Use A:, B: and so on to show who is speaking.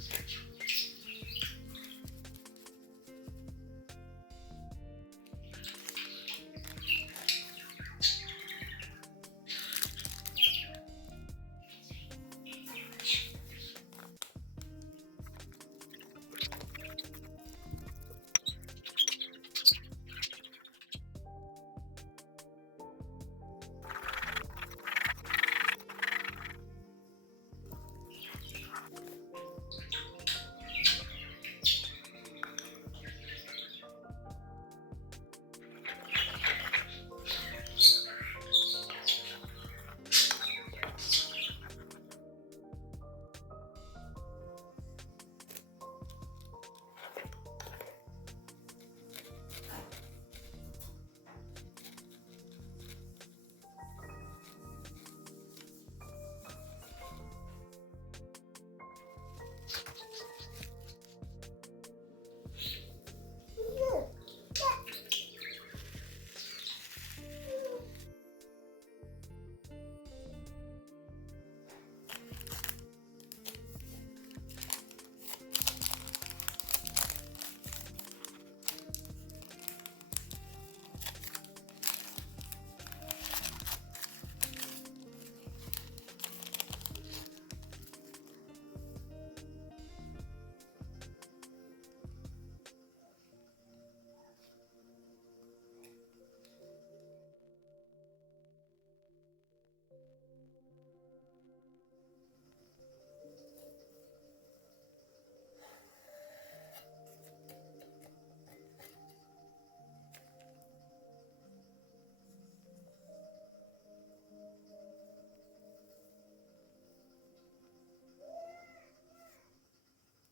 A: sexual.